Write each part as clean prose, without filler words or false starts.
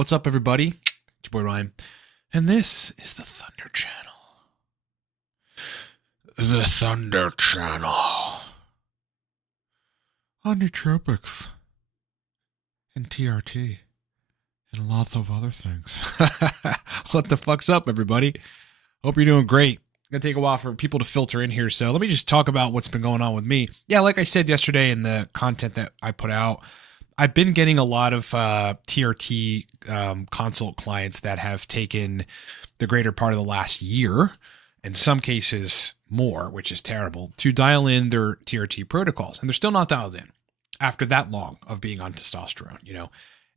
What's up, everybody? It's your boy Ryan, and this is the Thunder Channel. The Thunder Channel. On Nootropics and TRT and lots of other things. What the fuck's up, everybody? Hope you're doing great. Gonna take a while for people to filter in here, so let me just talk about what's been going on with me. Yeah, like I said yesterday in the content that I put out, I've been getting a lot of TRT consult clients that have taken the greater part of the last year, in some cases more, which is terrible, to dial in their TRT protocols. And they're still not dialed in after that long of being on testosterone, you know.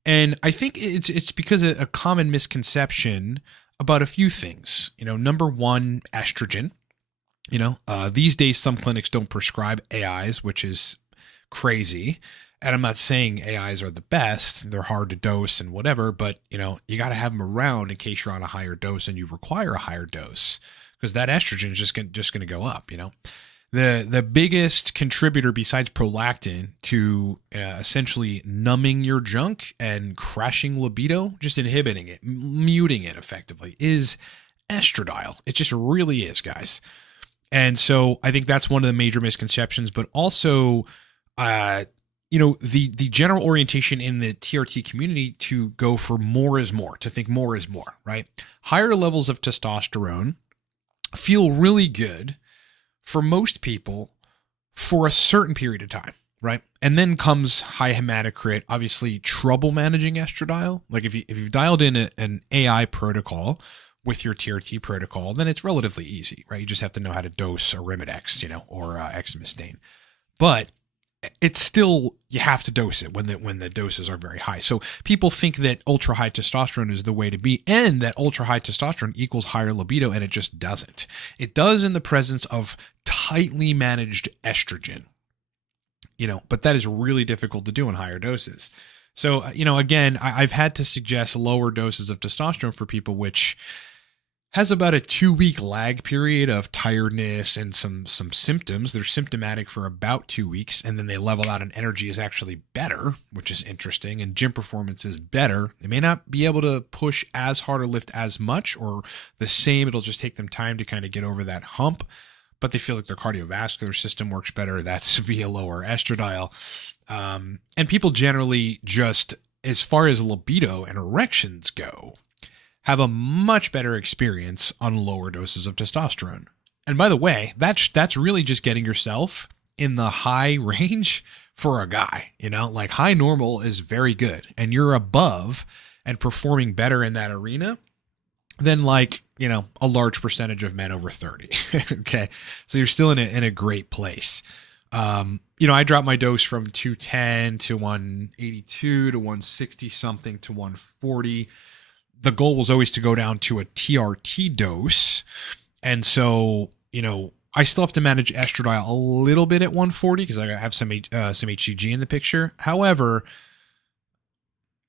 And I think it's because of a common misconception about a few things. You know, number one, estrogen. You know, these days some clinics don't prescribe AIs, which is crazy. And I'm not saying AIs are the best. They're hard to dose and whatever, but you know, you got to have them around in case you're on a higher dose and you require a higher dose, because that estrogen is just going to go up, you know. The biggest contributor besides prolactin to essentially numbing your junk and crashing libido, just inhibiting it, muting it effectively, is estradiol. It just really is, guys. And so I think that's one of the major misconceptions, but also, you know, the general orientation in the TRT community to go for more is more, to think more is more, right? Higher levels of testosterone feel really good for most people for a certain period of time, right? And then comes high hematocrit, obviously trouble managing estradiol. Like if you've dialed in an AI protocol with your TRT protocol, then it's relatively easy, right? You just have to know how to dose Arimidex, you know, or exemestane. But it's still, you have to dose it when the doses are very high. So people think that ultra high testosterone is the way to be, and that ultra high testosterone equals higher libido, and it just doesn't. It does in the presence of tightly managed estrogen, you know, but that is really difficult to do in higher doses. So, you know, again, I've had to suggest lower doses of testosterone for people, which has about a 2-week lag period of tiredness and some symptoms. They're symptomatic for about 2 weeks, and then they level out, and energy is actually better, which is interesting, and gym performance is better. They may not be able to push as hard or lift as much or the same. It'll just take them time to kind of get over that hump, but they feel like their cardiovascular system works better. That's via lower estradiol. And people generally, just as far as libido and erections go, have a much better experience on lower doses of testosterone. And by the way, that's really just getting yourself in the high range for a guy, you know, like high normal is very good, and you're above and performing better in that arena than, like, you know, a large percentage of men over 30. Okay. So you're still in a great place. You know, I dropped my dose from 210 to 182 to 160 something to 140. The goal was always to go down to a TRT dose. And so, you know, I still have to manage estradiol a little bit at 140 because I have some HCG in the picture. However,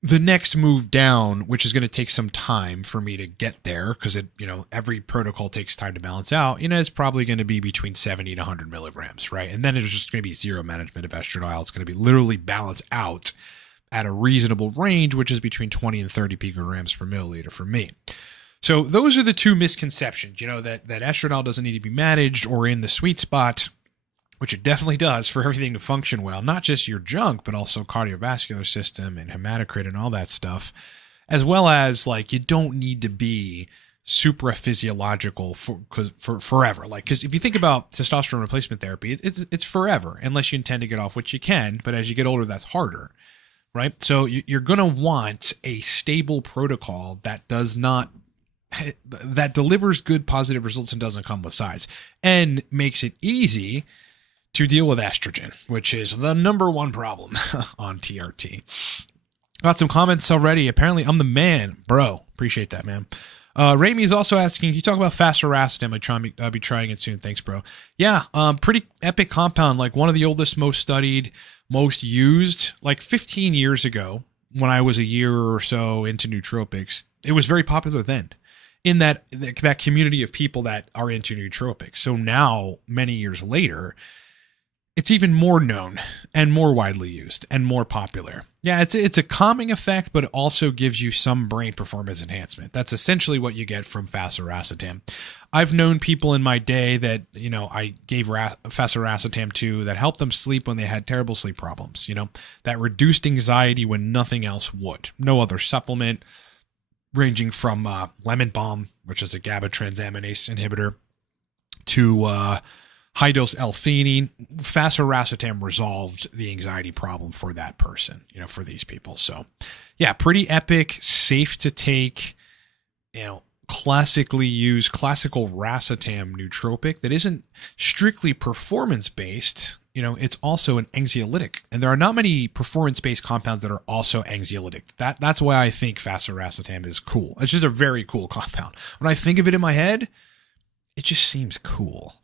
the next move down, which is going to take some time for me to get there, because it, you know, every protocol takes time to balance out, you know, it's probably going to be between 70 to 100 milligrams, right? And then it's just going to be zero management of estradiol. It's going to be literally balance out at a reasonable range, which is between 20 and 30 picograms per milliliter for me. So those are the two misconceptions, you know, that estradiol doesn't need to be managed or in the sweet spot, which it definitely does for everything to function well, not just your junk, but also cardiovascular system and hematocrit and all that stuff, as well as, like, you don't need to be supraphysiological for forever. Like, because if you think about testosterone replacement therapy, it's forever, unless you intend to get off, which you can, but as you get older, that's harder. Right. So you're going to want a stable protocol that delivers good positive results and doesn't come with sides, and makes it easy to deal with estrogen, which is the number one problem on TRT. Got some comments already. Apparently I'm the man, bro. Appreciate that, man. Rami is also asking, can you talk about Fasoracetam? I'll be trying it soon. Thanks, bro. Yeah. Pretty epic compound. Like one of the oldest, most studied, most used. Like 15 years ago, when I was a year or so into nootropics, it was very popular then in that community of people that are into nootropics. So now, many years later, it's even more known and more widely used and more popular. Yeah, it's a calming effect, but it also gives you some brain performance enhancement. That's essentially what you get from Fasoracetam. I've known people in my day that, I gave Fasoracetam to that helped them sleep when they had terrible sleep problems, that reduced anxiety when nothing else would. No other supplement, ranging from lemon balm, which is a GABA transaminase inhibitor, to high-dose L-theanine. Fasoracetam resolved the anxiety problem for that person, for these people. So, yeah, pretty epic, safe to take, classically used, classical racetam nootropic that isn't strictly performance-based. It's also an anxiolytic. And there are not many performance-based compounds that are also anxiolytic. That's why I think Fasoracetam is cool. It's just a very cool compound. When I think of it in my head, it just seems cool.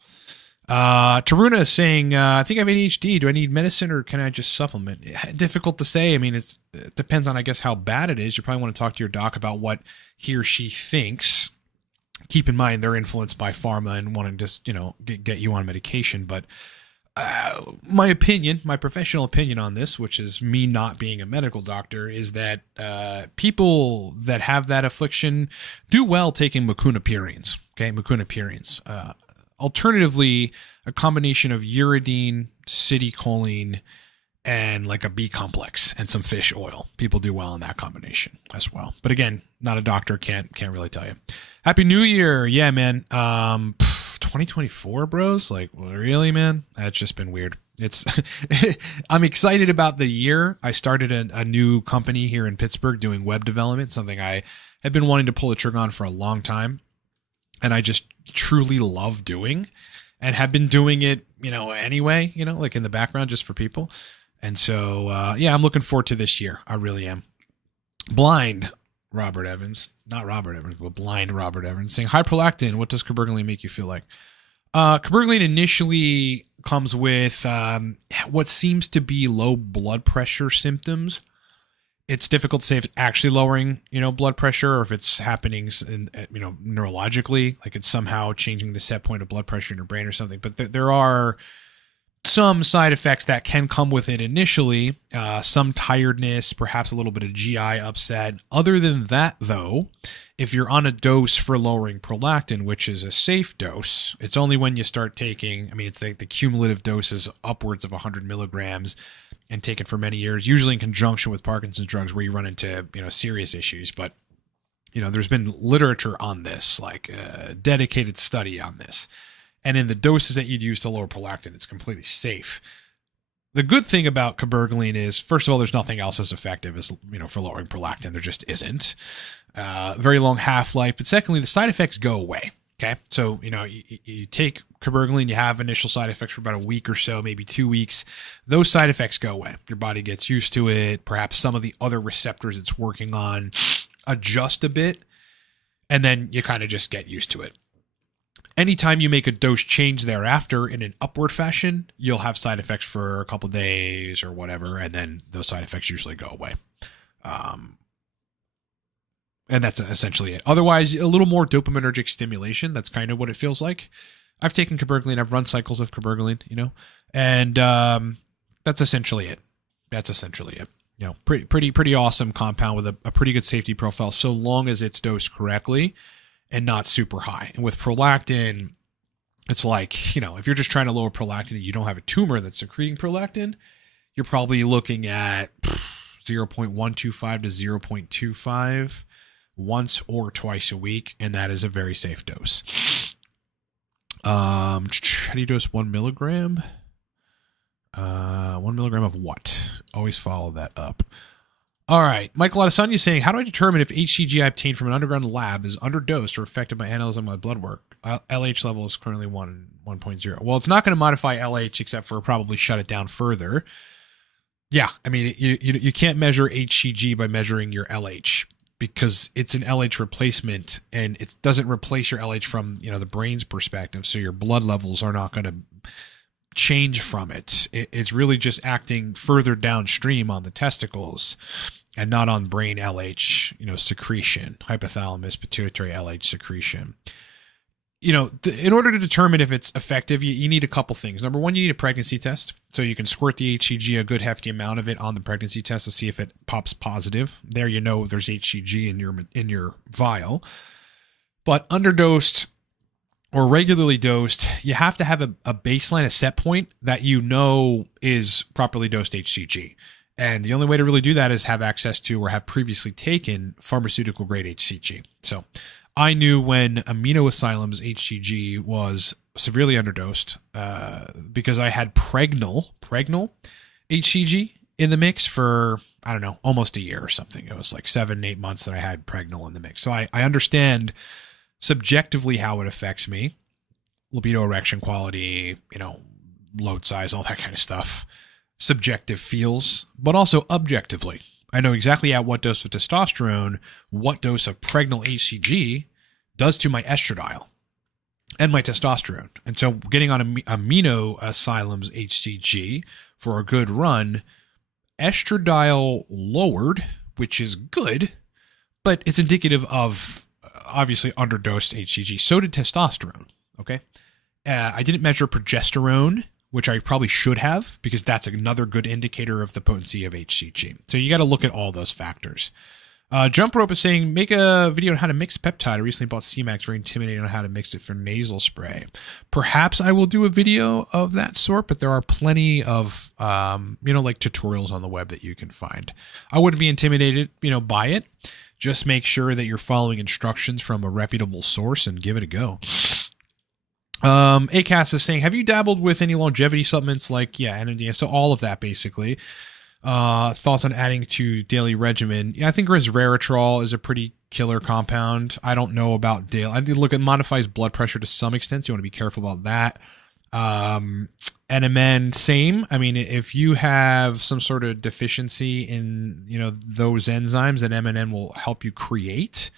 Taruna is saying, I think I have ADHD. Do I need medicine or can I just supplement? Difficult to say. I mean, it depends on, I guess, how bad it is. You probably want to talk to your doc about what he or she thinks. Keep in mind they're influenced by pharma and wanting to, get you on medication. But my opinion, my professional opinion on this, which is me not being a medical doctor, is that people that have that affliction do well taking mecunapurines. Okay, mecunapurines. Alternatively, a combination of uridine, citicoline, and like a B complex and some fish oil. People do well in that combination as well. But again, not a doctor, can't really tell you. Happy New Year. Yeah, man. 2024, bros. Like, really, man? That's just been weird. It's I'm excited about the year. I started a new company here in Pittsburgh doing web development, something I have been wanting to pull the trigger on for a long time. And I just truly love doing and have been doing it, anyway, like in the background just for people. And so, I'm looking forward to this year. I really am. Blind Robert Evans, not Robert Evans, but blind Robert Evans saying, hi, prolactin. What does Cabergoline make you feel like? Cabergoline initially comes with what seems to be low blood pressure symptoms. It's difficult to say if it's actually lowering, blood pressure or if it's happening, neurologically, like it's somehow changing the set point of blood pressure in your brain or something. But there are some side effects that can come with it initially, some tiredness, perhaps a little bit of GI upset. Other than that, though, if you're on a dose for lowering prolactin, which is a safe dose, it's only when you start taking, it's like the cumulative dose is upwards of 100 milligrams and taken for many years, usually in conjunction with Parkinson's drugs where you run into, serious issues. But, there's been literature on this, like a dedicated study on this. And in the doses that you'd use to lower prolactin, it's completely safe. The good thing about Cabergoline is, first of all, there's nothing else as effective as, for lowering prolactin. There just isn't. Very long half-life. But secondly, the side effects go away. Okay. So, you take Cabergoline, you have initial side effects for about a week or so, maybe 2 weeks. Those side effects go away. Your body gets used to it. Perhaps some of the other receptors it's working on adjust a bit, and then you kind of just get used to it. Anytime you make a dose change thereafter in an upward fashion, you'll have side effects for a couple of days or whatever, and then those side effects usually go away. And that's essentially it. Otherwise, a little more dopaminergic stimulation. That's kind of what it feels like. I've taken Cabergoline. I've run cycles of Cabergoline, and that's essentially it. Pretty awesome compound with a pretty good safety profile, so long as it's dosed correctly and not super high. And with prolactin, it's like, if you're just trying to lower prolactin and you don't have a tumor that's secreting prolactin, you're probably looking at 0.125 to 0.25 once or twice a week, and that is a very safe dose. How do you dose 1 milligram? 1 milligram of what? Always follow that up. All right. Michael Adesanya saying, how do I determine if HCG I obtained from an underground lab is underdosed or affected by analyzing my blood work? LH level is currently 1.0. Well, it's not going to modify LH except for probably shut it down further. Yeah. You can't measure HCG by measuring your LH because it's an LH replacement and it doesn't replace your LH from, the brain's perspective. So your blood levels are not going to change from it. It's really just acting further downstream on the testicles and not on brain LH, secretion, hypothalamus, pituitary LH secretion. in order to determine if it's effective, you need a couple things. Number one, you need a pregnancy test. So you can squirt the HCG, a good hefty amount of it, on the pregnancy test to see if it pops positive. There, there's HCG in your vial. But underdosed or regularly dosed, you have to have a baseline, a set point that is properly dosed HCG. And the only way to really do that is have access to or have previously taken pharmaceutical grade HCG. So I knew when Amino Asylum's HCG was severely underdosed because I had Pregnal HCG in the mix for, I don't know, almost a year or something. It was like 7-8 months that I had Pregnal in the mix. So I understand subjectively how it affects me. Libido, erection quality, load size, all that kind of stuff. Subjective feels, but also objectively. I know exactly at what dose of testosterone, what dose of Pregnal HCG does to my estradiol and my testosterone. And so getting on Amino Asylum's HCG for a good run, estradiol lowered, which is good, but it's indicative of obviously underdosed HCG. So did testosterone. Okay. I didn't measure progesterone, which I probably should have, because that's another good indicator of the potency of HCG. So you got to look at all those factors. Jump Rope is saying, make a video on how to mix peptide. I recently bought C-Max, very intimidating on how to mix it for nasal spray. Perhaps I will do a video of that sort, but there are plenty of, like tutorials on the web that you can find. I wouldn't be intimidated, by it. Just make sure that you're following instructions from a reputable source and give it a go. ACAS is saying, have you dabbled with any longevity supplements like, NMDA? So all of that basically. Thoughts on adding to daily regimen? Yeah, I think resveratrol is a pretty killer compound. I don't know about daily. I did look at modifies blood pressure to some extent. So you want to be careful about that. NMN, same. I mean, if you have some sort of deficiency in, those enzymes that MNN will help you create,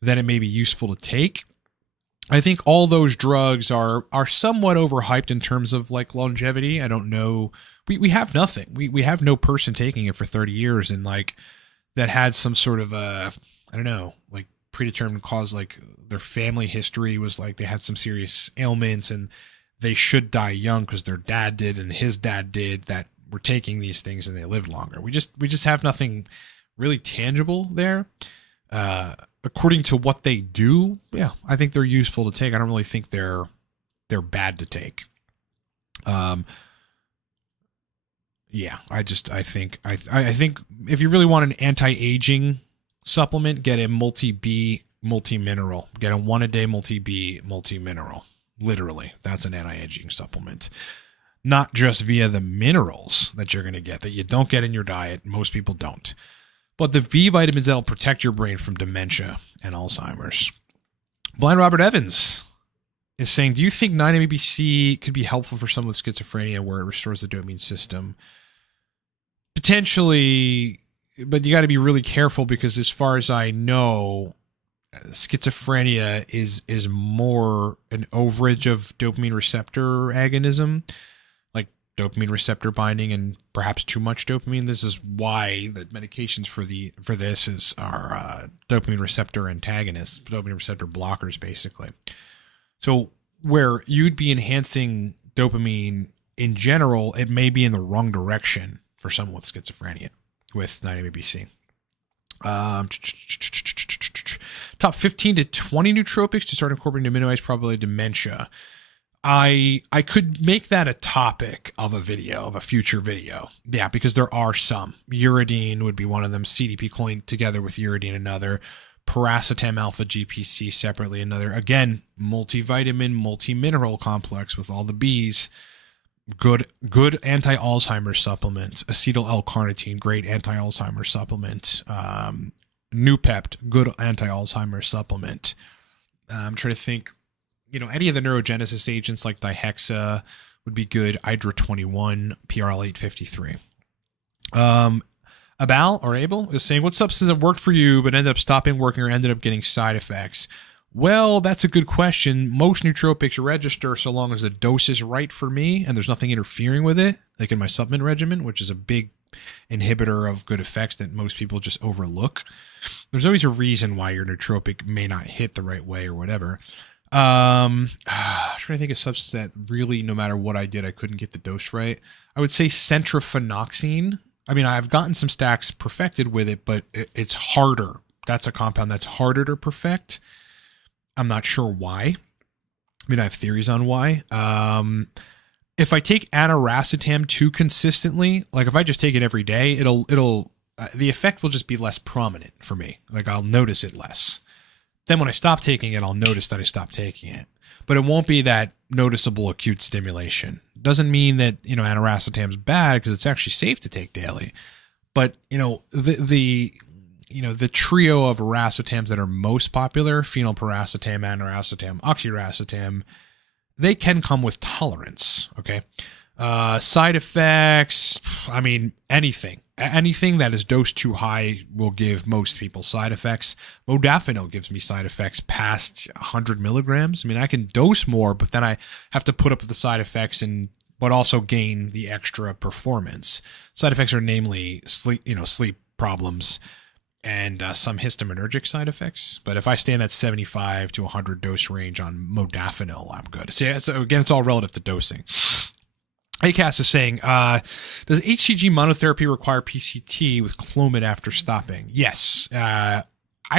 then it may be useful to take. I think all those drugs are somewhat overhyped in terms of like longevity. I don't know. We have nothing. We have no person taking it for 30 years and like that had some sort of like predetermined cause, like their family history was like they had some serious ailments and they should die young because their dad did and his dad did, that were taking these things and they lived longer. We just have nothing really tangible there. According to what they do, I think they're useful to take. I don't really think they're bad to take. I think if you really want an anti-aging supplement, get a multi-B, multi-mineral. Get a 1-a-day multi-B, multi-mineral. Literally, that's an anti-aging supplement. Not just via the minerals that you're going to get that you don't get in your diet. Most people don't. But the V vitamins that will protect your brain from dementia and Alzheimer's. Blind Robert Evans is saying, do you think 9-MeBC could be helpful for someone with schizophrenia where it restores the dopamine system? Potentially, but you got to be really careful because as far as I know, schizophrenia is more an overage of dopamine receptor agonism, like dopamine receptor binding and perhaps too much dopamine. This is why the medications for this are dopamine receptor antagonists, dopamine receptor blockers, basically. So where you'd be enhancing dopamine in general, it may be in the wrong direction for someone with schizophrenia with 9-MeBC. Top 15 to 20 nootropics to start incorporating to minimize probability of dementia. I could make that a topic of a future video. Yeah, because there are some. Uridine would be one of them. CDP choline together with uridine another. Paracetam alpha GPC separately another. Again, multivitamin, multi-mineral complex with all the Bs. Good anti-Alzheimer's supplement. Acetyl L-carnitine, great anti-Alzheimer's supplement. Noopept, good anti-Alzheimer's supplement. I'm trying to think, any of the neurogenesis agents like dihexa would be good. Hydra 21, PRL 853. Abel is saying, what substance have worked for you but ended up stopping working or ended up getting side effects? Well, that's a good question. Most nootropics register so long as the dose is right for me and there's nothing interfering with it, like in my supplement regimen, which is a big inhibitor of good effects that most people just overlook. There's always a reason why your nootropic may not hit the right way or whatever. I'm trying to think of substance that really, no matter what I did, I couldn't get the dose right. I would say centrophenoxine. I mean, I've gotten some stacks perfected with it, but it's harder. That's a compound that's harder to perfect. I'm not sure why. I mean, I have theories on why. If I take Fasoracetam too consistently, like if I just take it every day, the effect will just be less prominent for me. Like I'll notice it less. Then when I stop taking it, I'll notice that I stopped taking it. But it won't be that noticeable acute stimulation. Doesn't mean that, Fasoracetam's bad, because it's actually safe to take daily. But, the trio of racetams that are most popular, phenylpiracetam, Fasoracetam, oxiracetam, they can come with tolerance, okay? Side effects, I mean, anything that is dosed too high will give most people side effects. Modafinil gives me side effects past 100 milligrams. I mean, I can dose more, but then I have to put up with the side effects but also gain the extra performance. Side effects are namely sleep problems and some histaminergic side effects. But if I stay in that 75 to 100 dose range on modafinil, I'm good. So again, it's all relative to dosing. ACAS is saying, does HCG monotherapy require PCT with Clomid after stopping? Yes. I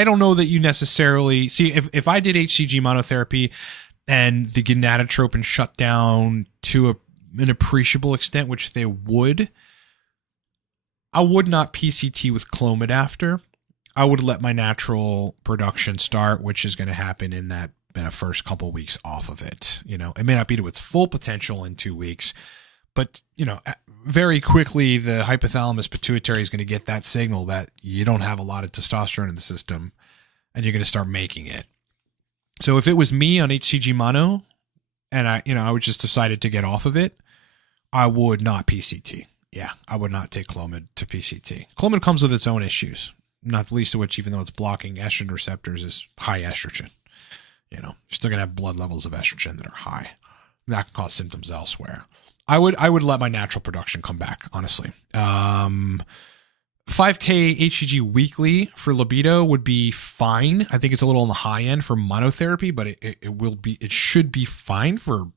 don't know that you necessarily... See, if I did HCG monotherapy and the gonadotropin shut down to an appreciable extent, which they would, I would not PCT with Clomid after. I would let my natural production start, which is going to happen in that first couple weeks off of it. It may not be to its full potential in 2 weeks, but, very quickly, the hypothalamus pituitary is going to get that signal that you don't have a lot of testosterone in the system, and you're going to start making it. So if it was me on HCG mono, and I would just decided to get off of it, I would not PCT. Yeah, I would not take Clomid to PCT. Clomid comes with its own issues, not the least of which, even though it's blocking estrogen receptors, is high estrogen. You're still going to have blood levels of estrogen that are high. That can cause symptoms elsewhere. I would let my natural production come back, honestly. 5K HCG weekly for libido would be fine. I think it's a little on the high end for monotherapy, but it should be fine for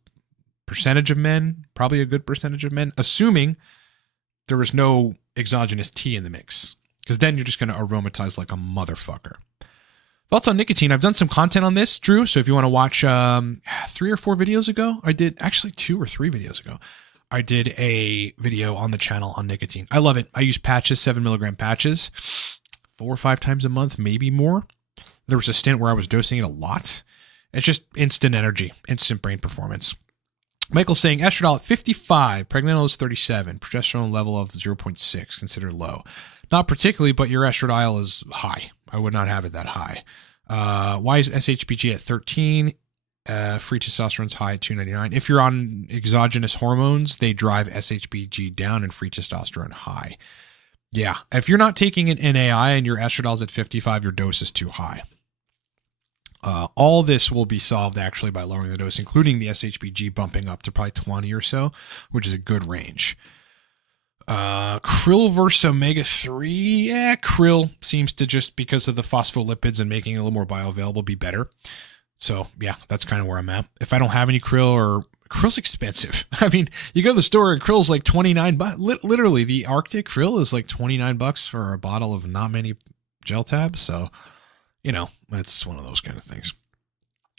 percentage of men, probably a good percentage of men, assuming there is no exogenous T in the mix, because then you're just going to aromatize like a motherfucker. Thoughts on nicotine? I've done some content on this, Drew. So if you want to watch 3 or 4 videos ago, I did actually 2 or 3 videos ago. I did a video on the channel on nicotine. I love it. I use patches, 7 milligram patches, 4 or 5 times a month, maybe more. There was a stint where I was dosing it a lot. It's just instant energy, instant brain performance. Michael's saying estradiol at 55, pregnenolone is 37, progesterone level of 0.6, considered low. Not particularly, but your estradiol is high. I would not have it that high. Why is SHBG at 13? Free testosterone's high at 299. If you're on exogenous hormones, they drive SHBG down and free testosterone high. Yeah, if you're not taking an NAI and your estradiol's at 55, your dose is too high. All this will be solved actually by lowering the dose, including the SHBG bumping up to probably 20 or so, which is a good range. Krill versus omega-3. Yeah, krill seems to, just because of the phospholipids and making it a little more bioavailable, be better. So yeah, that's kind of where I'm at. If I don't have any krill, or krill's expensive. I mean, you go to the store and krill's like $29. Literally, the Arctic krill is like $29 for a bottle of not many gel tabs. So, that's one of those kind of things.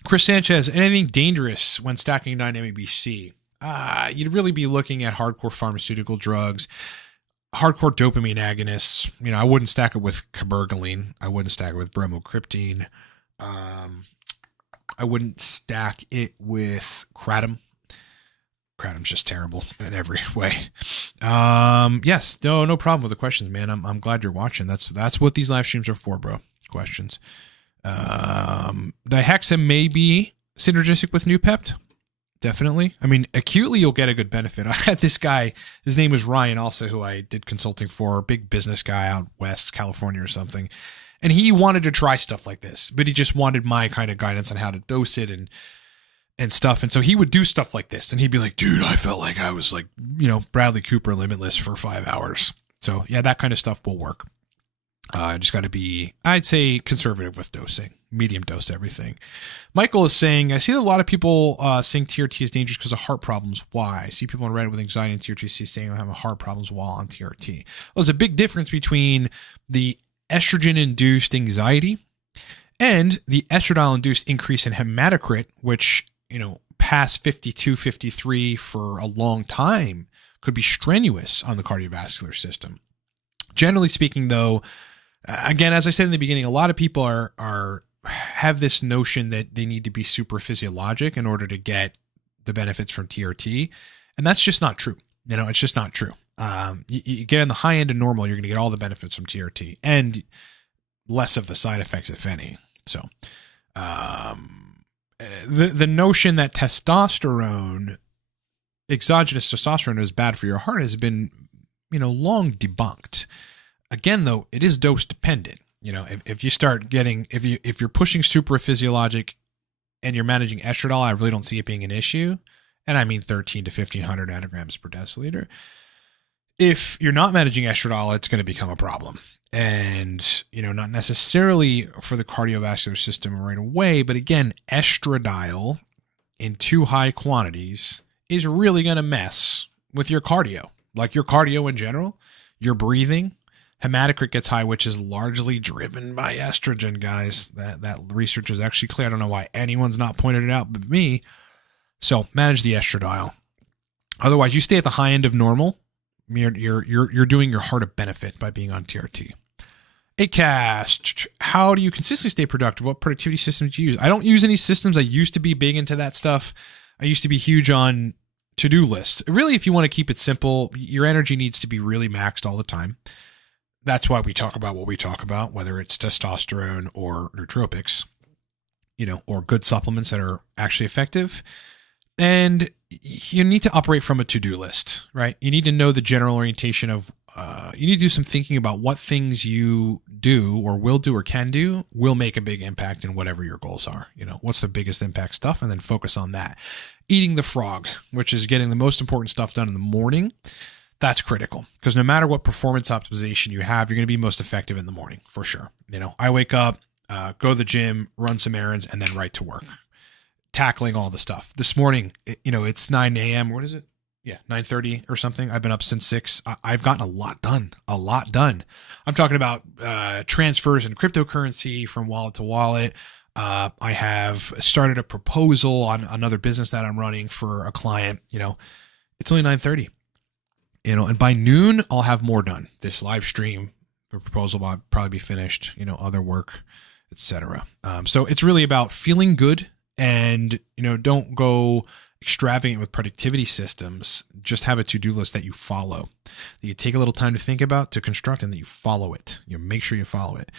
Chris Sanchez, anything dangerous when stacking 9-MeBC? You'd really be looking at hardcore pharmaceutical drugs, hardcore dopamine agonists. I wouldn't stack it with Cabergoline. I wouldn't stack it with bromocriptine. I wouldn't stack it with kratom. Kratom's just terrible in every way. Yes, no problem with the questions, man. I'm glad you're watching. That's what these live streams are for, bro. Questions. Dihexa may be synergistic with Noopept. Definitely. I mean, acutely, you'll get a good benefit. I had this guy, his name was Ryan also, who I did consulting for, a big business guy out west, California or something. And he wanted to try stuff like this, but he just wanted my kind of guidance on how to dose it and stuff. And so he would do stuff like this, and he'd be like, dude, I felt like I was like, Bradley Cooper Limitless for 5 hours. So yeah, that kind of stuff will work. Just got to be, I'd say, conservative with dosing, medium dose everything. Michael is saying, I see a lot of people saying TRT is dangerous because of heart problems. Why? I see people on Reddit with anxiety and TRT saying I'm having heart problems while on TRT. Well, there's a big difference between the estrogen-induced anxiety and the estradiol-induced increase in hematocrit, which, past 52, 53 for a long time could be strenuous on the cardiovascular system. Generally speaking, though, again, as I said in the beginning, a lot of people have this notion that they need to be super physiologic in order to get the benefits from TRT, and that's just not true. It's just not true. You get in the high end of normal, you're going to get all the benefits from TRT and less of the side effects, if any. So, the notion that testosterone, exogenous testosterone, is bad for your heart has been, long debunked. Again, though, it is dose dependent. If you start getting, if you're pushing super physiologic and you're managing estradiol, I really don't see it being an issue. And I mean 13 to 1500 nanograms per deciliter. If you're not managing estradiol, it's going to become a problem. And, not necessarily for the cardiovascular system right away, but again, estradiol in too high quantities is really going to mess with your cardio, like your cardio in general, your breathing. Hematocrit gets high, which is largely driven by estrogen, guys. That research is actually clear. I don't know why anyone's not pointed it out but me. So manage the estradiol. Otherwise, you stay at the high end of normal. You're doing your heart a benefit by being on TRT. ACAST, how do you consistently stay productive? What productivity systems do you use? I don't use any systems. I used to be big into that stuff. I used to be huge on to-do lists. Really, if you want to keep it simple, your energy needs to be really maxed all the time. That's why we talk about what we talk about, whether it's testosterone or nootropics, or good supplements that are actually effective. And you need to operate from a to-do list, right? You need to know the general orientation of, you need to do some thinking about what things you do or will do or can do will make a big impact in whatever your goals are. What's the biggest impact stuff, and then focus on that. Eating the frog, which is getting the most important stuff done in the morning. That's critical, because no matter what performance optimization you have, you're going to be most effective in the morning for sure. I wake up, go to the gym, run some errands, and then right to work, tackling all the stuff. This morning, it's 9 a.m. What is it? Yeah, 9:30 or something. I've been up since 6. I've gotten a lot done. I'm talking about transfers in cryptocurrency from wallet to wallet. I have started a proposal on another business that I'm running for a client. It's only 9:30. And by noon, I'll have more done. This live stream, the proposal will probably be finished, other work, etc. So it's really about feeling good, and, don't go extravagant with productivity systems. Just have a to-do list that you follow, that you take a little time to think about, to construct, and that you follow it. Make sure you follow it.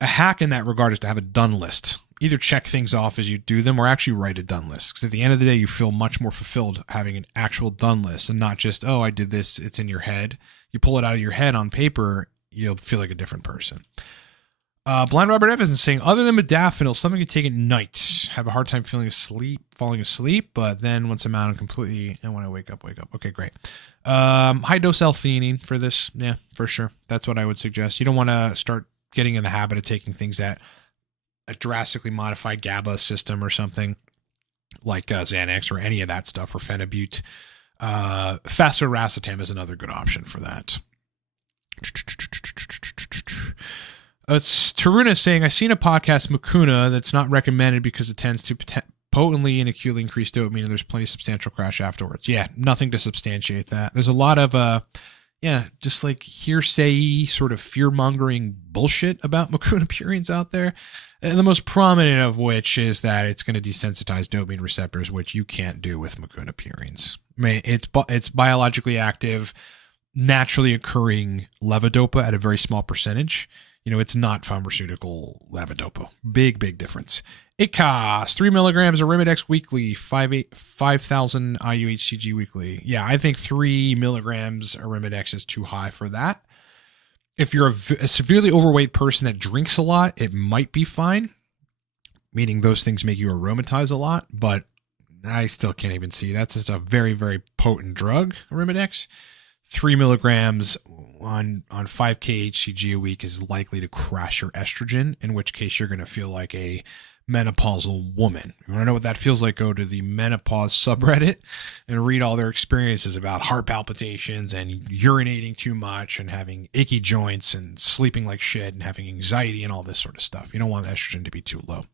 A hack in that regard is to have a done list. Either check things off as you do them or actually write a done list. Because at the end of the day, you feel much more fulfilled having an actual done list and not just, I did this, it's in your head. You pull it out of your head on paper, you'll feel like a different person. Blind Robert Evans is saying, other than modafinil, something you take at night. Have a hard time falling asleep, but then once I'm out, I'm completely, and when I wake up. Okay, great. High dose L-theanine for this. Yeah, for sure. That's what I would suggest. You don't want to start getting in the habit of taking things that a drastically modified GABA system or something like Xanax or any of that stuff, or phenibut. Fasoracetam is another good option for that. It's Taruna saying, I've seen a podcast, Mucuna, that's not recommended because it tends to potently and acutely increase dopamine, and there's plenty of substantial crash afterwards. Yeah, nothing to substantiate that. There's a lot of, just like hearsay sort of fear-mongering bullshit about Mucuna purines out there. And the most prominent of which is that it's going to desensitize dopamine receptors, which you can't do with Mucuna purines. I mean, it's biologically active, naturally occurring levodopa at a very small percentage. It's not pharmaceutical levodopa. Big difference. It costs 3 milligrams of Arimidex weekly, 5,000 IU/HCG weekly. Yeah, I think 3 milligrams Arimidex is too high for that. If you're a severely overweight person that drinks a lot, it might be fine, meaning those things make you aromatize a lot, but I still can't even see. That's just a very, very potent drug, Arimidex. 3 milligrams on 5K HCG a week is likely to crash your estrogen, in which case you're going to feel like a menopausal woman. You want to know what that feels like? Go to the menopause subreddit and read all their experiences about heart palpitations and urinating too much and having icky joints and sleeping like shit and having anxiety and all this sort of stuff. You don't want estrogen to be too low.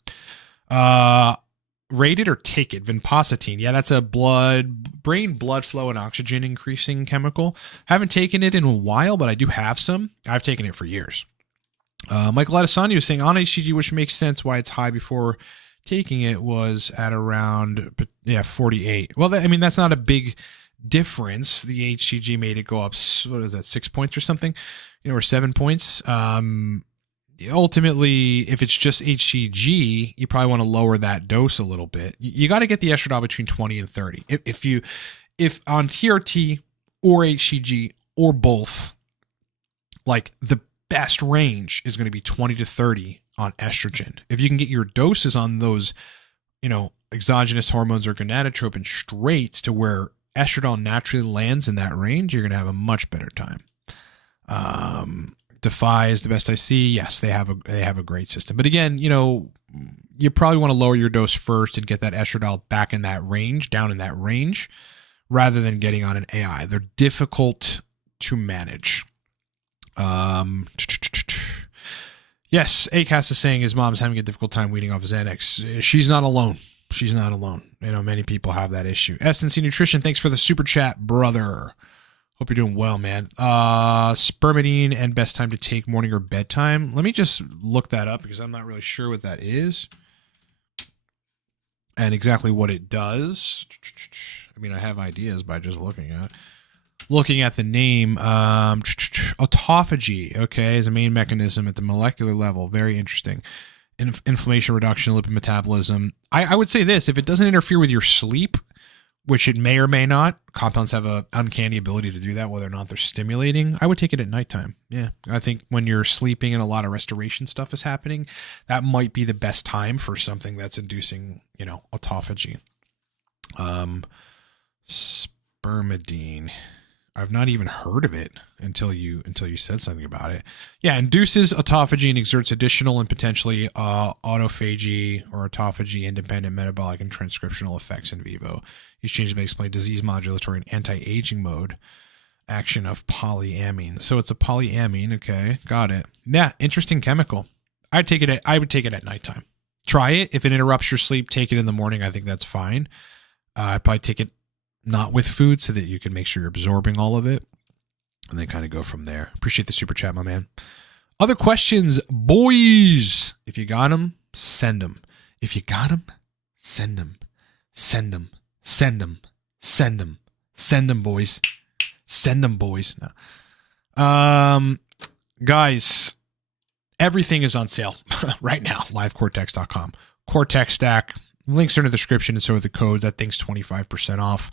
Rate it or take it. Vinpocetine. Yeah, that's a brain blood flow and oxygen increasing chemical. Haven't taken it in a while, but I do have some. I've taken it for years. Michael Adesanya was saying on HCG, which makes sense why it's high before taking it, was at around 48. Well, that's not a big difference. The HCG made it go up, what is that, 6 points or something, or 7 points. Ultimately, if it's just HCG, you probably want to lower that dose a little bit. You got to get the estradiol between 20 and 30. If on TRT or HCG or both, like the best range is going to be 20 to 30 on estrogen. If you can get your doses on those, exogenous hormones or gonadotropin straight to where estradiol naturally lands in that range, you're going to have a much better time. Defy is the best I see. Yes, they have a great system. But again, you probably want to lower your dose first and get that estradiol back in that range, down in that range, rather than getting on an AI. They're difficult to manage. Yes, ACAS is saying his mom's having a difficult time weaning off Xanax. She's not alone. She's not alone. Many people have that issue. SNC Nutrition, thanks for the super chat, brother. Hope you're doing well, man. Spermidine and best time to take, morning or bedtime. Let me just look that up because I'm not really sure what that is and exactly what it does. I have ideas by just looking at the name. Autophagy, okay, is a main mechanism at the molecular level. Very interesting. Inflammation reduction, lipid metabolism. I would say this: if it doesn't interfere with your sleep, which it may or may not, compounds have an uncanny ability to do that, whether or not they're stimulating, I would take it at nighttime. Yeah, I think when you're sleeping and a lot of restoration stuff is happening, that might be the best time for something that's inducing, autophagy. Spermidine. I've not even heard of it until you said something about it. Yeah, induces autophagy and exerts additional and potentially autophagy or autophagy independent metabolic and transcriptional effects in vivo. These changes may explain disease modulatory and anti-aging mode action of polyamine. So it's a polyamine. Okay, got it. Yeah, interesting chemical. I would take it at nighttime. Try it. If it interrupts your sleep, take it in the morning. I think that's fine. I'd probably take it not with food so that you can make sure you're absorbing all of it and then kind of go from there. Appreciate the super chat, my man. Other questions, boys. If you got them, send them. If you got them, send them. Send them. Send them. Send them. Send them, boys. Send them, boys. No. Guys, everything is on sale right now. LiveCortex.com. Cortex stack. Links are in the description, and so are the codes. That thing's 25% off.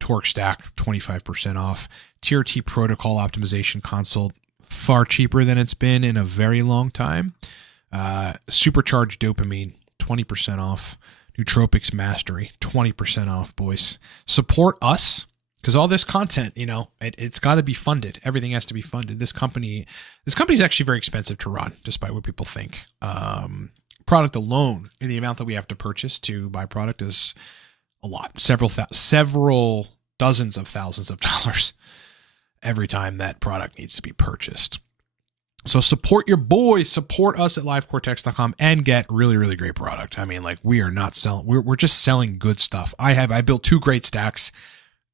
Torque stack, 25% off. TRT protocol optimization consult, far cheaper than it's been in a very long time. Supercharged dopamine, 20% off. Nootropics mastery, 20% off, boys. Support us, because all this content, it's got to be funded. Everything has to be funded. This company's actually very expensive to run, despite what people think. Product alone, and the amount that we have to purchase to buy product is a lot. Several dozens of thousands of dollars every time that product needs to be purchased. So support your boys, support us at livecortex.com and get really, really great product. We are not selling, we're just selling good stuff. I built 2 great stacks,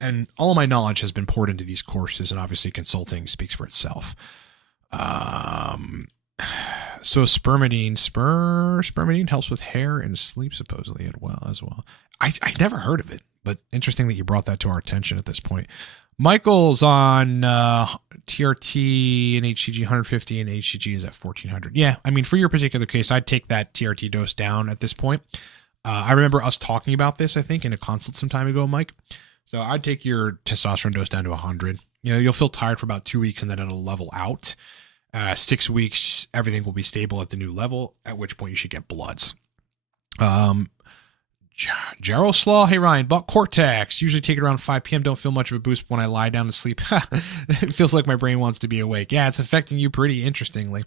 and all of my knowledge has been poured into these courses, and obviously consulting speaks for itself. So spermidine helps with hair and sleep supposedly as well. I never heard of it, but interesting that you brought that to our attention at this point. Michael's on TRT and HCG 150 and HCG is at 1400. Yeah, for your particular case, I'd take that TRT dose down at this point. I remember us talking about this, I think, in a consult some time ago, Mike. So I'd take your testosterone dose down to 100. You'll feel tired for about 2 weeks and then it'll level out. 6 weeks, everything will be stable at the new level, at which point you should get bloods. Gerald Slaw, hey Ryan, bought Cortex. Usually take it around 5 p.m. Don't feel much of a boost when I lie down to sleep. It feels like my brain wants to be awake. Yeah, it's affecting you pretty interestingly.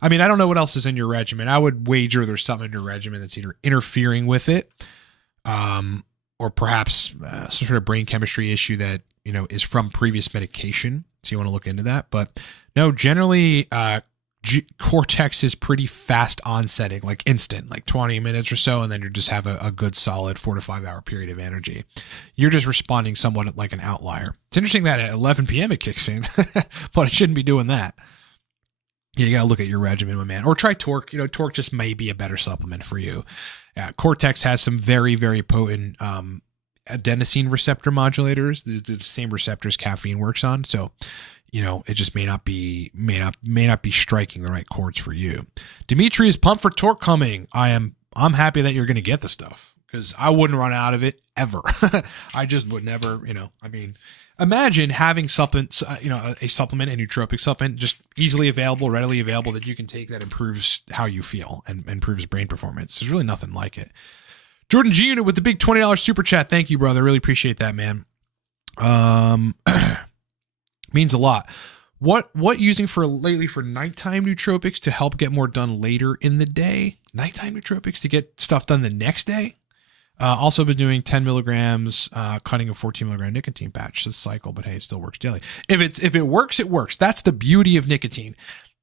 I mean, I don't know what else is in your regimen. I would wager there's something in your regimen that's either interfering with it, or perhaps some sort of brain chemistry issue that, is from previous medication. So you want to look into that. But no, generally, Cortex is pretty fast onsetting, like instant, like 20 minutes or so, and then you just have a good solid 4 to 5 hour period of energy. You're just responding somewhat like an outlier. It's interesting that at 11 p.m. it kicks in, but it shouldn't be doing that. Yeah, you got to look at your regimen, my man. Or try Torque. Torque just may be a better supplement for you. Cortex has some very, very potent adenosine receptor modulators, the same receptors caffeine works on. So, it just may not be striking the right chords for you. Dimitri is pumped for Torque coming. I'm happy that you're going to get the stuff because I wouldn't run out of it ever. I just would never, imagine having supplements, a supplement, a nootropic supplement, just easily available, readily available that you can take that improves how you feel and improves brain performance. There's really nothing like it. Jordan G Unit with the big $20 super chat. Thank you, brother. Really appreciate that, man. Means a lot. What using lately for nighttime nootropics to help get more done later in the day? Nighttime nootropics to get stuff done the next day? Also been doing 10 milligrams, cutting a 14 milligram nicotine patch this cycle, but hey, it still works daily. If it works, it works. That's the beauty of nicotine.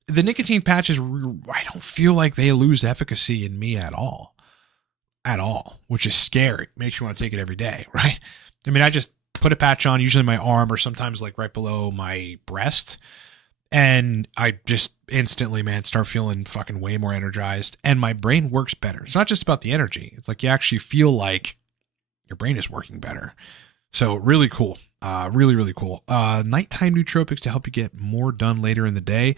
The nicotine patches, I don't feel like they lose efficacy in me at all, which is scary. Makes you want to take it every day, right? I mean, I just put a patch on, usually my arm or sometimes like right below my breast. And I just instantly, man, start feeling fucking way more energized and my brain works better. It's not just about the energy. It's like you actually feel like your brain is working better. So really cool. Really, really cool. Nighttime nootropics to help you get more done later in the day.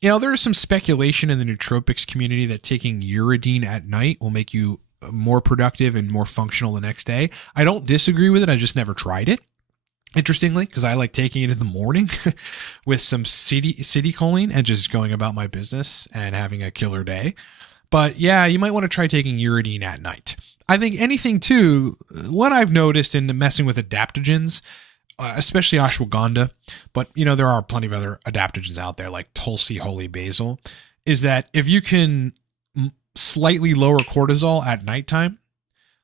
There is some speculation in the nootropics community that taking uridine at night will make you more productive and more functional the next day. I don't disagree with it. I just never tried it. Interestingly, because I like taking it in the morning with some citicoline and just going about my business and having a killer day. But yeah, you might want to try taking uridine at night. I think anything too, what I've noticed in messing with adaptogens, especially ashwagandha, but there are plenty of other adaptogens out there like Tulsi Holy Basil, is that if you can slightly lower cortisol at nighttime,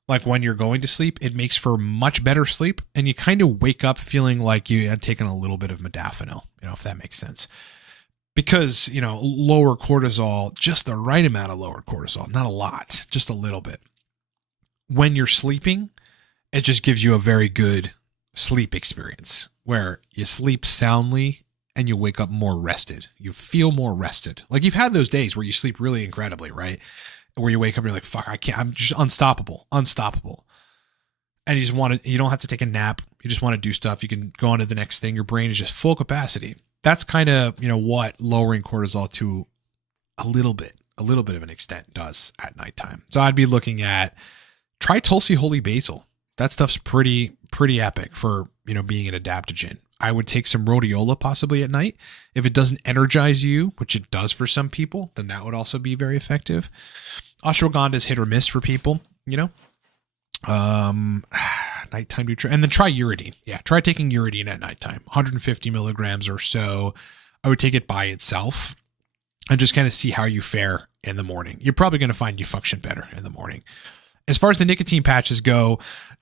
like when you're going to sleep, it makes for much better sleep. And you kind of wake up feeling like you had taken a little bit of modafinil, if that makes sense. Because, lower cortisol, just the right amount of lower cortisol, not a lot, just a little bit. When you're sleeping, it just gives you a very good sleep experience where you sleep soundly and you wake up more rested. You feel more rested. Like you've had those days where you sleep really incredibly, right? Where you wake up and you're like, fuck, I can't, I'm just unstoppable. And you don't have to take a nap. You just want to do stuff. You can go on to the next thing. Your brain is just full capacity. That's kind of, what lowering cortisol to a little bit of an extent does at nighttime. So I'd be looking at, try Tulsi Holy Basil. That stuff's pretty epic for, being an adaptogen. I would take some rhodiola possibly at night. If it doesn't energize you, which it does for some people, then that would also be very effective. Ashwagandha is hit or miss for people, nighttime nutrition, and then try uridine. Yeah. Try taking uridine at nighttime, 150 milligrams or so. I would take it by itself and just kind of see how you fare in the morning. You're probably going to find you function better in the morning. As far as the nicotine patches go,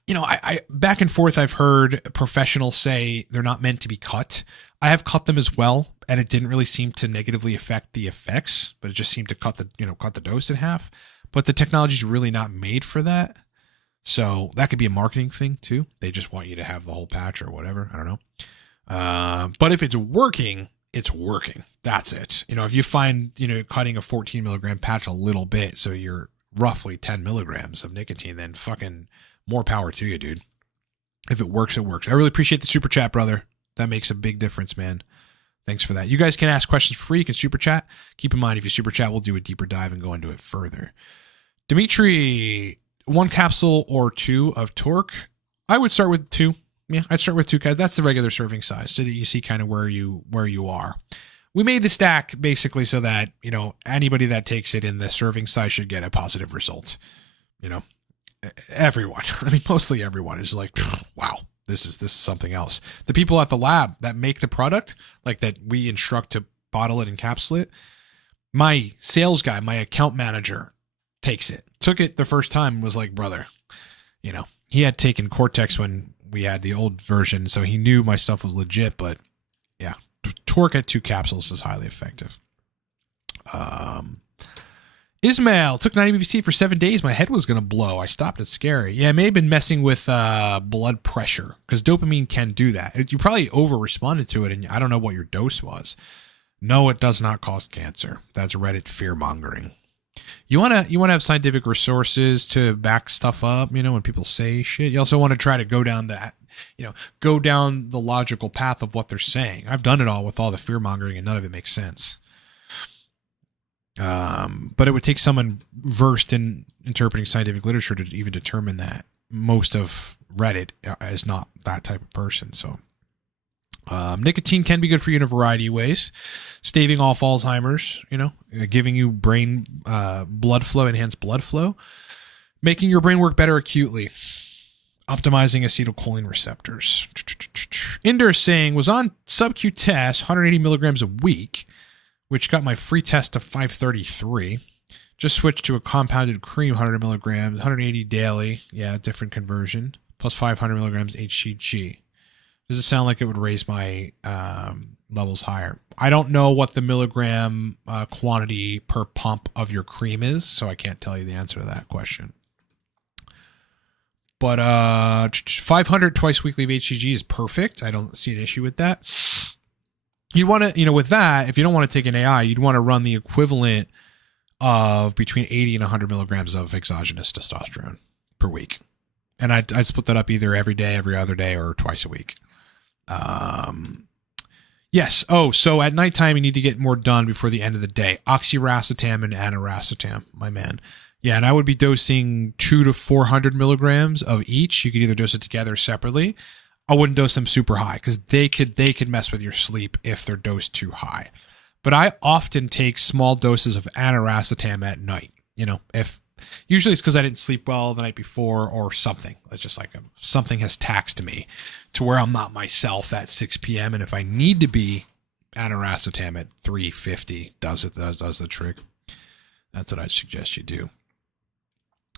I back and forth, I've heard professionals say they're not meant to be cut. I have cut them as well, and it didn't really seem to negatively affect the effects, but it just seemed to cut the dose in half. But the technology is really not made for that. So that could be a marketing thing too. They just want you to have the whole patch or whatever. I don't know. But if it's working, it's working. That's it. If you find, cutting a 14 milligram patch a little bit, so you're roughly 10 milligrams of nicotine, then fucking more power to you, dude. If it works, it works. I really appreciate the super chat, brother. That makes a big difference, man. Thanks for that. You guys can ask questions for free. You can super chat. Keep in mind, if you super chat, we'll do a deeper dive and go into it further. Dimitri, 1 capsule or 2 of Torque. I would start with 2. Yeah, I'd start with 2 guys. That's the regular serving size so that you see kind of where you are. We made the stack basically so that, anybody that takes it in the serving size should get a positive result. everyone, I mean, mostly everyone is like, wow, this is something else. The people at the lab that make the product, like that we instruct to bottle it and capsule it, my sales guy, my account manager takes it, took it the first time, was like, brother, you know, he had taken Cortex when we had the old version, so he knew my stuff was legit, but yeah, torque at 2 capsules is highly effective. Ismail took 90 BBC for 7 days. My head was going to blow. I stopped. It's scary. Yeah, it may have been messing with blood pressure, because dopamine can do that. You probably over responded to it, and I don't know what your dose was. No, it does not cause cancer. That's Reddit fear mongering. You want to have scientific resources to back stuff up, you know, when people say shit. You also want to try to go down the logical path of what they're saying. I've done it all with all the fear mongering, and none of it makes sense. But it would take someone versed in interpreting scientific literature to even determine that. Most of Reddit is not that type of person. So, nicotine can be good for you in a variety of ways. Staving off Alzheimer's, you know, giving you brain, blood flow, enhanced blood flow, making your brain work better acutely, optimizing acetylcholine receptors. Inder saying was on sub-Q test, 180 milligrams a week, which got my free test to 533. Just switched to a compounded cream, 100 milligrams, 180 daily. Yeah, different conversion. Plus 500 milligrams HCG. Does it sound like it would raise my levels higher? I don't know what the milligram quantity per pump of your cream is, so I can't tell you the answer to that question. But 500 twice weekly of HCG is perfect. I don't see an issue with that. You want to, with that, if you don't want to take an AI, you'd want to run the equivalent of between 80 and 100 milligrams of exogenous testosterone per week. And I'd split that up either every day, every other day, or twice a week. Yes. Oh, so at nighttime, you need to get more done before the end of the day. Oxiracetam and aniracetam, my man. Yeah, and I would be dosing 200 to 400 milligrams of each. You could either dose it together or separately. I wouldn't dose them super high because they could mess with your sleep if they're dosed too high. But I often take small doses of aniracetam at night. Usually it's because I didn't sleep well the night before or something. It's just like something has taxed me to where I'm not myself at 6 p.m. And if I need to be, aniracetam at 350 does the trick. That's what I'd suggest you do.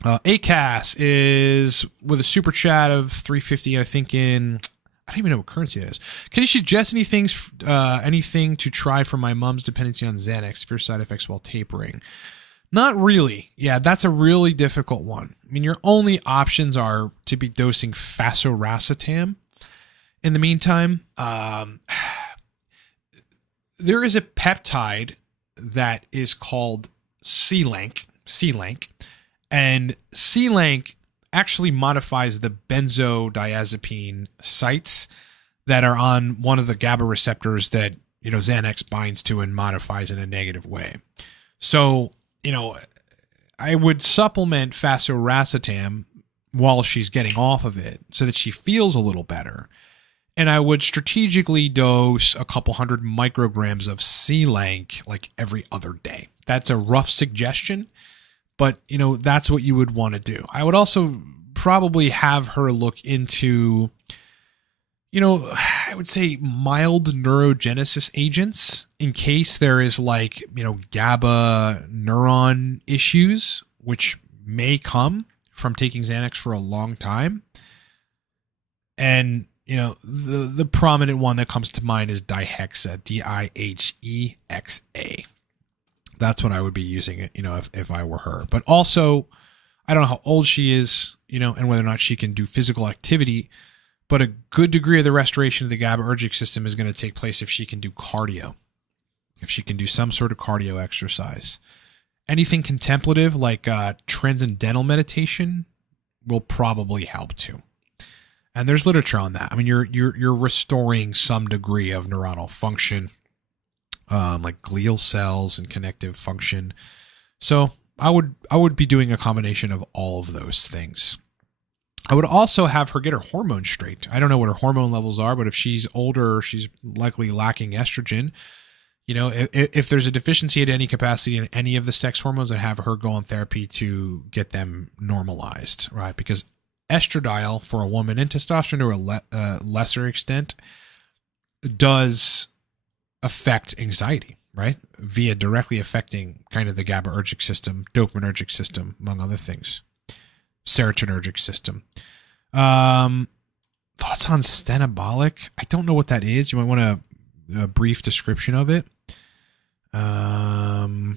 ACAS is with a super chat of 350. I think I don't even know what currency it is. Can you suggest anything to try for my mom's dependency on Xanax, severe side effects while tapering? Not really. Yeah, that's a really difficult one. I mean, your only options are to be dosing Fasoracetam. In the meantime, there is a peptide that is called C-Lank, and C-Lank actually modifies the benzodiazepine sites that are on one of the GABA receptors that, Xanax binds to and modifies in a negative way. So, I would supplement Fasoracetam while she's getting off of it so that she feels a little better. And I would strategically dose a couple hundred micrograms of C-Lank like every other day. That's a rough suggestion, but, that's what you would want to do. I would also probably have her look into, I would say mild neurogenesis agents in case there is GABA neuron issues, which may come from taking Xanax for a long time. And, the prominent one that comes to mind is Dihexa, Dihexa. That's what I would be using it, if I were her. But also, I don't know how old she is, and whether or not she can do physical activity. But a good degree of the restoration of the GABAergic system is going to take place if she can do cardio, if she can do some sort of cardio exercise. Anything contemplative like transcendental meditation will probably help too. And there's literature on that. I mean, you're restoring some degree of neuronal function, like glial cells and connective function. So I would be doing a combination of all of those things. I would also have her get her hormones straight. I don't know what her hormone levels are, but if she's older, she's likely lacking estrogen. You know, if there's a deficiency at any capacity in any of the sex hormones, I'd have her go on therapy to get them normalized, right? Because estradiol for a woman and testosterone to a lesser extent does affect anxiety, right? Via directly affecting kind of the GABAergic system, dopaminergic system, among other things, serotonergic system. Thoughts on stenabolic? I don't know what that is. You might want a brief description of it. Huperzine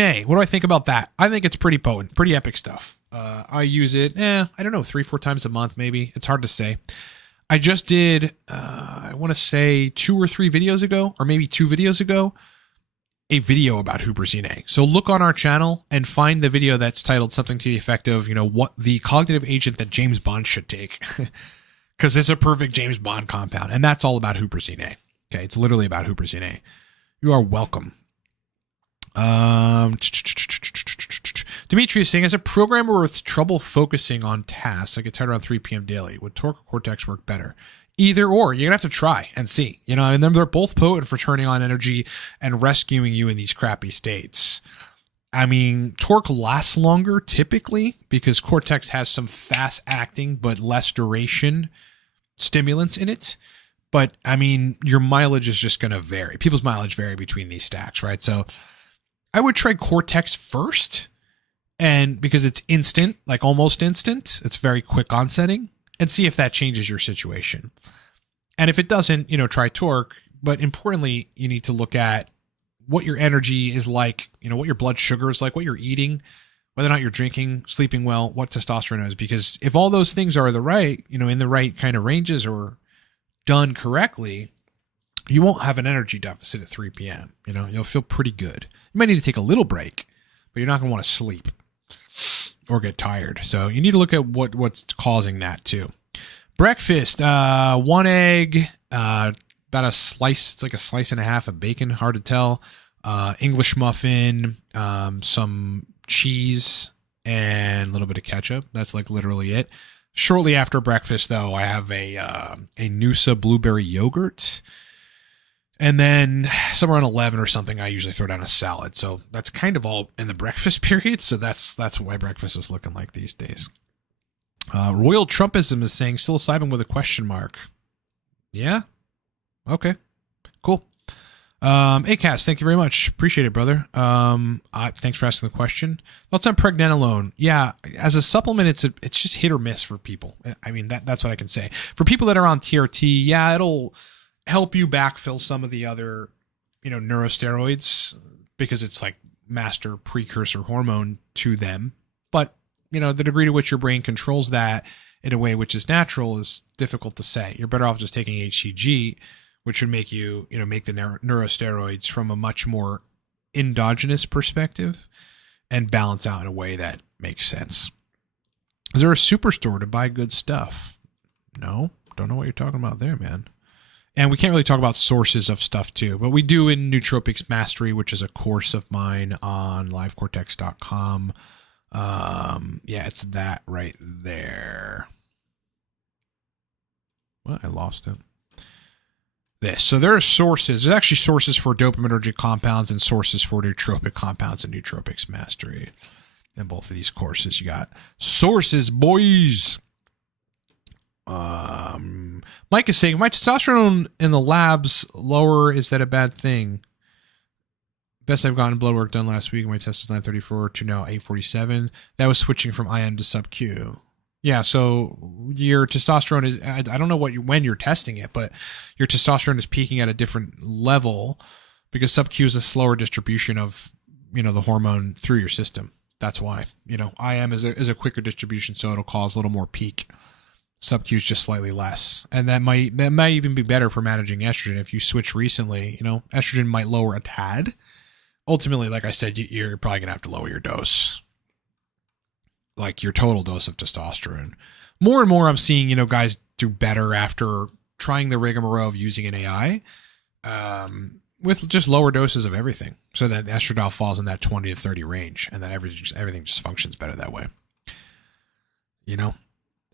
A. What do I think about that? I think it's pretty potent, pretty epic stuff. I use it, I don't know, 3-4 times a month, maybe. It's hard to say. I just did, I want to say 2 or 3 videos ago, or maybe 2 videos ago, a video about Huperzine A. So look on our channel and find the video that's titled something to the effect of, what the cognitive agent that James Bond should take. Because it's a perfect James Bond compound. And that's all about Huperzine A. Okay, it's literally about Huperzine A. You are welcome. Dimitri is saying, as a programmer with trouble focusing on tasks, I get tired around 3 p.m. daily. Would Torque or Cortex work better? Either or. You're going to have to try and see. And they're both potent for turning on energy and rescuing you in these crappy states. I mean, Torque lasts longer typically because Cortex has some fast acting but less duration stimulants in it. But I mean, your mileage is just going to vary. People's mileage vary between these stacks, right? So I would try Cortex first, and because it's instant, like almost instant, it's very quick onsetting, and see if that changes your situation. And if it doesn't, try Torque. But importantly, you need to look at what your energy is like, what your blood sugar is like, what you're eating, whether or not you're drinking, sleeping well, what testosterone is. Because if all those things are in the right kind of ranges or done correctly, you won't have an energy deficit at 3 p.m. You'll feel pretty good. You might need to take a little break, but you're not going to want to sleep or get tired. So you need to look at what's causing that too. Breakfast, 1 egg, about a slice. It's like a slice and a half of bacon. Hard to tell. English muffin, some cheese, and a little bit of ketchup. That's like literally it. Shortly after breakfast, though, I have a Noosa blueberry yogurt. And then somewhere around 11 or something, I usually throw down a salad. So that's kind of all in the breakfast period. So that's what my breakfast is looking like these days. Royal Trumpism is saying psilocybin with a question mark. Yeah? Okay. Cool. Acast, thank you very much. Appreciate it, brother. Thanks for asking the question. Thoughts on pregnenolone? Yeah, as a supplement, it's just hit or miss for people. I mean, that's what I can say. For people that are on TRT, yeah, it'll help you backfill some of the other, neurosteroids because it's like master precursor hormone to them. But, the degree to which your brain controls that in a way which is natural is difficult to say. You're better off just taking HCG, which would make you, make the neurosteroids from a much more endogenous perspective and balance out in a way that makes sense. Is there a superstore to buy good stuff? No, don't know what you're talking about there, man. And we can't really talk about sources of stuff too, but we do in Nootropics Mastery, which is a course of mine on livecortex.com. Yeah, it's that right there. Well, I lost it. So there are sources. There's actually sources for dopaminergic compounds and sources for nootropic compounds in Nootropics Mastery. In both of these courses, you got sources, boys. Mike is saying, my testosterone in the labs lower. Is that a bad thing? Best I've gotten blood work done last week. My test was 934 to now 847. That was switching from IM to sub-Q. Yeah, so your testosterone is, I don't know when you're testing it, but your testosterone is peaking at a different level because sub-Q is a slower distribution of, the hormone through your system. That's why, IM is a quicker distribution, so it'll cause a little more peak. Sub-Q is just slightly less. And that might even be better for managing estrogen. If you switch recently, estrogen might lower a tad. Ultimately, like I said, you're probably going to have to lower your dose. Like your total dose of testosterone. More and more I'm seeing, guys do better after trying the rigmarole of using an AI with just lower doses of everything. So that estradiol falls in that 20 to 30 range and that everything just functions better that way.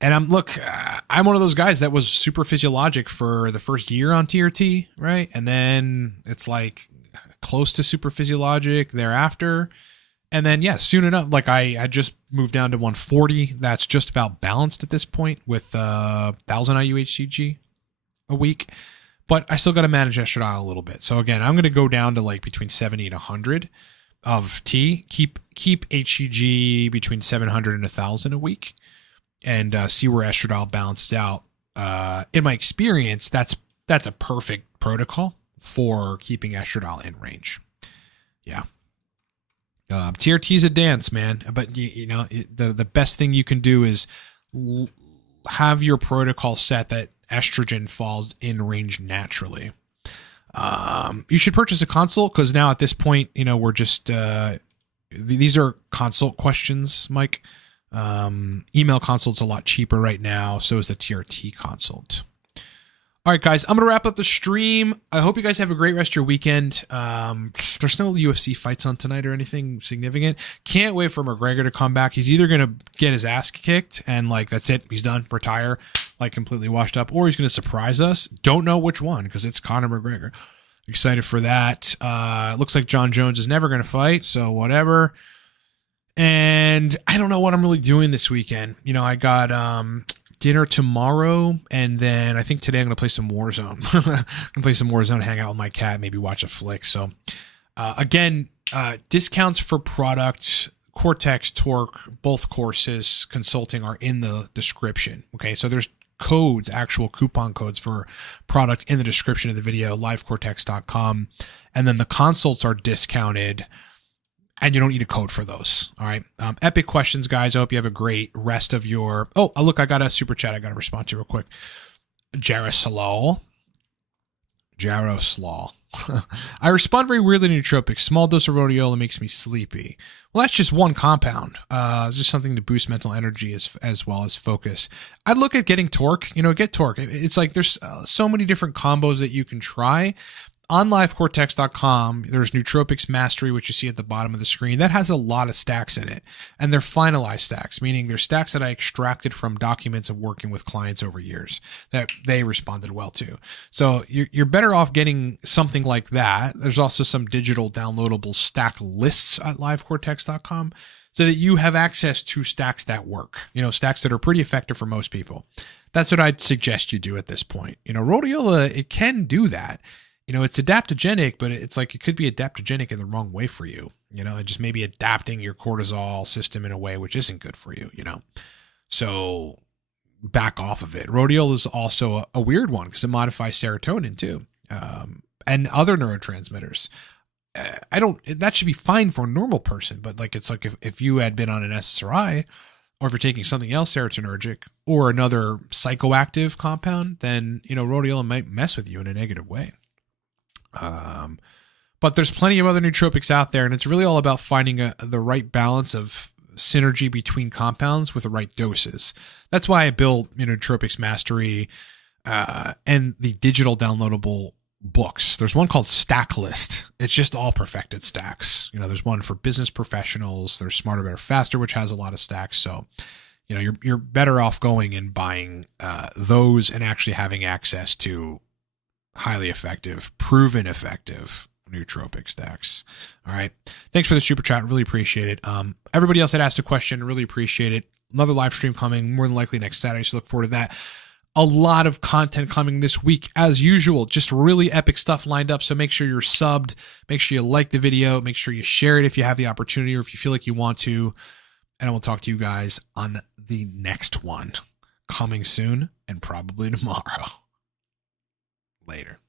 And I'm one of those guys that was super physiologic for the first year on TRT, right? And then it's like close to super physiologic thereafter. And then, yeah, soon enough, like I had just moved down to 140. That's just about balanced at this point with 1,000 IU/HCG a week. But I still got to manage estradiol a little bit. So again, I'm going to go down to like between 70 and 100 of T. Keep HCG between 700 and 1,000 a week, and see where estradiol balances out. In my experience, that's a perfect protocol for keeping estradiol in range. Yeah. TRT is a dance, man. But the best thing you can do is have your protocol set that estrogen falls in range naturally. You should purchase a consult, because now at this point, we're just these are consult questions, Mike. Email consult's a lot cheaper right now. So is the TRT consult. All right, guys, I'm going to wrap up the stream. I hope you guys have a great rest of your weekend. There's no UFC fights on tonight or anything significant. Can't wait for McGregor to come back. He's either going to get his ass kicked and like, that's it, he's done, retire, like completely washed up, or he's going to surprise us. Don't know which one, because it's Conor McGregor. Excited for that. Looks like John Jones is never going to fight, so whatever. And I don't know what I'm really doing this weekend. I got dinner tomorrow, and then I think today I'm going to play some Warzone. I'm going to play some Warzone, hang out with my cat, maybe watch a flick. So again, discounts for product, Cortex, Torque, both courses, consulting are in the description. Okay, so there's codes, actual coupon codes for product in the description of the video, livecortex.com. And then the consults are discounted, and you don't need a code for those. All right. Epic questions, guys. I hope you have a great rest of your... Oh, look, I got a super chat I got to respond to real quick. Jaroslaw. I respond very weirdly to nootropics. Small dose of rhodiola makes me sleepy. Well, that's just one compound. It's just something to boost mental energy as well as focus. I'd look at getting Torque. Get Torque. It's like there's so many different combos that you can try. On livecortex.com, there's Nootropics Mastery, which you see at the bottom of the screen. That has a lot of stacks in it, and they're finalized stacks, meaning they're stacks that I extracted from documents of working with clients over years that they responded well to. So you're better off getting something like that. There's also some digital downloadable stack lists at livecortex.com so that you have access to stacks that work, stacks that are pretty effective for most people. That's what I'd suggest you do at this point. Rhodiola, it can do that. It's adaptogenic, but it's like it could be adaptogenic in the wrong way for you. It just maybe adapting your cortisol system in a way which isn't good for you, So back off of it. Rhodiola is also a weird one because it modifies serotonin too, and other neurotransmitters. That should be fine for a normal person, but like it's like if you had been on an SSRI, or if you're taking something else serotonergic or another psychoactive compound, then rhodiola might mess with you in a negative way. But there's plenty of other nootropics out there, and it's really all about finding the right balance of synergy between compounds with the right doses. That's why I built Nootropics Mastery and the digital downloadable books. There's one called Stack List. It's just all perfected stacks. There's one for business professionals. There's Smarter, Better, Faster, which has a lot of stacks. So you're better off going and buying those and actually having access to highly effective, proven effective nootropic stacks. All right. Thanks for the super chat. Really appreciate it. Everybody else that asked a question, really appreciate it. Another live stream coming more than likely next Saturday. So look forward to that. A lot of content coming this week as usual, just really epic stuff lined up. So make sure you're subbed, make sure you like the video, make sure you share it if you have the opportunity or if you feel like you want to. And I will talk to you guys on the next one coming soon and probably tomorrow. Later.